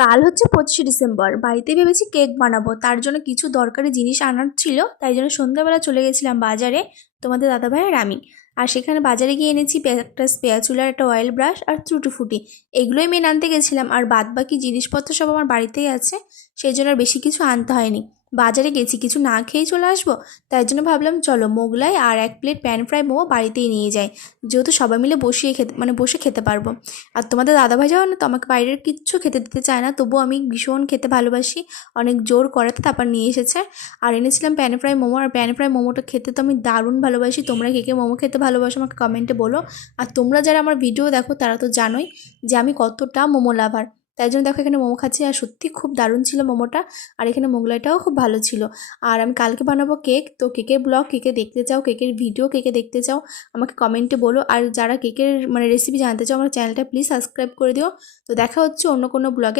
কাল হচ্ছে 25শে ডিসেম্বর। বাড়িতে ভেবেছি কেক বানাবো, তার জন্য কিছু দরকারি জিনিস আনার ছিল। তাই জন্য সন্ধ্যাবেলা চলে গেছিলাম বাজারে, তোমাদের দাদাভাই আর আমি। আর সেখানে বাজারে গিয়ে এনেছি একটা স্প্যাচুলার, একটা অয়েল ব্রাশ আর ত্রুটি ফুটি। এগুলোই মেন আনতে গেছিলাম। আর বাদ বাকি জিনিসপত্র সব আমার বাড়িতেই আছে, সেই জন্য আর বেশি কিছু আনতে হয়নি। বাজারে গেছি, কিছু না খেয়েই চলে আসবো। তাই জন্য ভাবলাম চলো মোগলাই আর 1 প্লেট প্যান ফ্রাই মোমো বাড়িতেই নিয়ে যাই, যেহেতু সবাই মিলে বসে খেতে পারবো। আর তোমাদের দাদাভাই যাও না তো আমাকে বাইরের কিচ্ছু খেতে দিতে চায় না, তবুও আমি ভীষণ খেতে ভালোবাসি। অনেক জোর করাতে তারপর নিয়ে এসেছে। আর এনেছিলাম প্যান ফ্রাই মোমো। আর প্যান ফ্রাই মোমোটা খেতে তো আমি দারুণ ভালোবাসি। তোমরা কে কে মোমো খেতে ভালোবাসো আমাকে কমেন্টে বলো। আর তোমরা যারা আমার ভিডিও দেখো তারা তো জানোই যে আমি কতটা মোমো লাভার। তাই জন্য দেখো এখানে মোমো খাচ্ছি, আর সত্যি খুব দারুণ ছিল মোমোটা। আর এখানে মোগলাইটাও খুব ভালো ছিল। আর আমি কালকে বানাবো কেক, তো কেকের ব্লগ কে কে দেখতে চাও, কেকের ভিডিও কে কে দেখতে চাও আমাকে কমেন্টে বলো। আর যারা কেকের রেসিপি জানতে চাও আমার চ্যানেলটা প্লিজ সাবস্ক্রাইব করে দিও। তো দেখা হচ্ছে অন্য কোনো ব্লগে।